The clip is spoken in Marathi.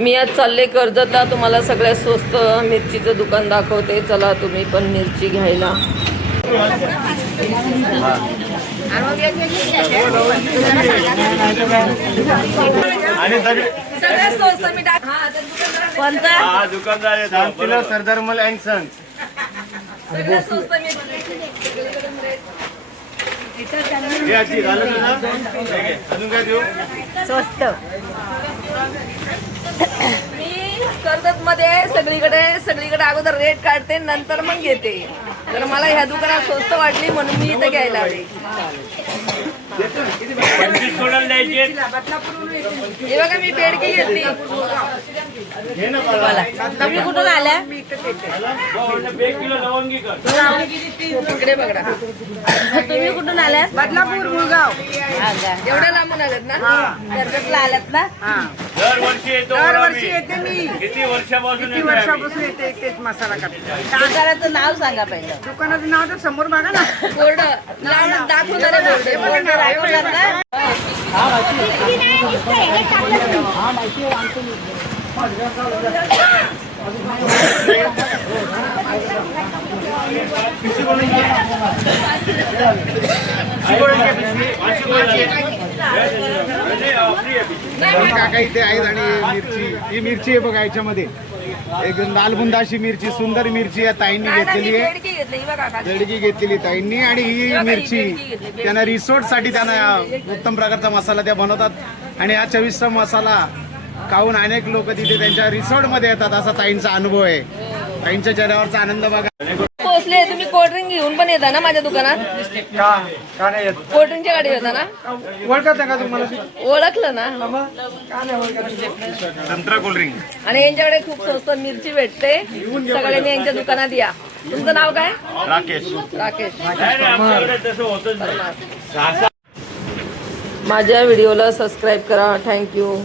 मी आज चालले कर्जतला. तुम्हाला सगळ्यात स्वस्त मिरचीचं दुकान दाखवते. चला तुम्ही पण मिरची घ्यायला. आणि सगळ्यात स्वस्त मी कोणता दुकानदार सरदारमल अँड सन्स. सगळ्यात स्वस्त मिरची अजून काय देऊ? स्वस्त. मी कर्जत मध्ये सगळीकडे अगोदर रेट काढते, नंतर मग घेते. तर मला ह्या दुकानात स्वस्त वाटली म्हणून मी इथे घ्यायला आले. हे बघा मी बेडकी घेतली. तुम्ही कुठून आल्या? इकडे बघा. तुम्ही कुठून आल्या? बदलापूर मुळगाव. एवढ्या लांबून आल्यात ना? कर्जतला आल्यात ना? दरवर्षी येते मी. किती वर्षापासून वर्षापासून येते तेच मसाला करते. दुकानाचं नाव सांगा पहिलं. दुकानाचं नाव तर समोर बघा ना. बोर्ड दाखवणार आहे. बोर्ड दाखवणार ना? काका इथे आहेत. आणि मिरची, ही मिरची आहे बघा. याच्यामध्ये एक लालबुंदा अशी मिरची, सुंदर मिरची या ताईंनी घेतलेली आहे. बेडगी घेतलेली ताईंनी. आणि ही मिरची त्यांना रिसोर्ट साठी त्यांना उत्तम प्रकारचा मसाला त्या बनवतात. आणि हा चविष्ट मसाला खाऊन अनेक लोक तिथे त्यांच्या रिसॉर्ट मध्ये येतात. असा ताईंचा अनुभव आहे. ताईंच्या चेहऱ्यावरचा आनंद बघा. पोचले. तुम्ही कोल्ड्रिंक घेऊन पण येता ना माझ्या दुकानात? कोल्ड्रिंकची गाडी होता ना? ओळखत का तुम्हाला? ओळखलं ना? संत्रा कोल्ड्रिंक. आणि यांच्याकडे खूप स्वस्त मिरची भेटते. सगळ्यांनी यांच्या दुकानात या. तुमचं नाव काय? राकेश. राकेश. माझ्या व्हिडिओला सबस्क्राईब करा. थँक्यू.